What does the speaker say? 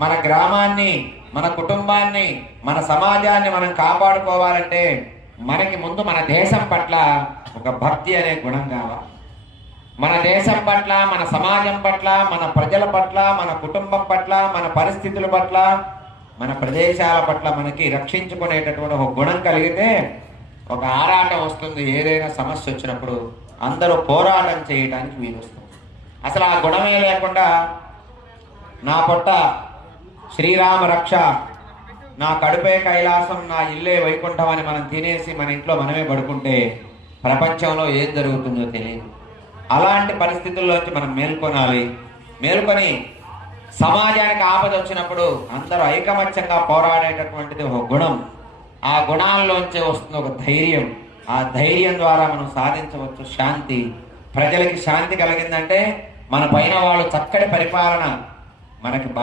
మన గ్రామాన్ని, మన కుటుంబాన్ని, మన సమాజాన్ని మనం కాపాడుకోవాలంటే మనకి ముందు మన దేశం పట్ల ఒక భక్తి అనే గుణం కావాలి. మన దేశం పట్ల, మన సమాజం పట్ల, మన ప్రజల పట్ల, మన కుటుంబం పట్ల, మన పరిస్థితుల పట్ల, మన ప్రదేశాల పట్ల మనకి రక్షించుకునేటటువంటి ఒక గుణం కలిగితే ఒక ఆరాటం వస్తుంది. ఏదైనా సమస్య వచ్చినప్పుడు అందరూ పోరాటం చేయడానికి వీలు వస్తుంది. అసలు ఆ గుణమే లేకుండా నా పొట్ట శ్రీరామ రక్ష, నా కడుపే కైలాసం, నా ఇల్లే వైకుంఠం అని మనం తినేసి మన ఇంట్లో మనమే పడుకుంటే ప్రపంచంలో ఏం జరుగుతుందో తెలియదు. అలాంటి పరిస్థితుల్లోంచి మనం మేల్కొనాలి. మేల్కొని సమాజానికి ఆపద వచ్చినప్పుడు అందరూ ఐకమత్యంగా పోరాడేటటువంటిది ఒక గుణం. ఆ గుణాల్లోంచి వస్తుంది ఒక ధైర్యం. ఆ ధైర్యం ద్వారా మనం సాధించవచ్చు శాంతి. ప్రజలకి శాంతి కలిగిందంటే మన పైన వాళ్ళు చక్కటి పరిపాలన మనకి బాగా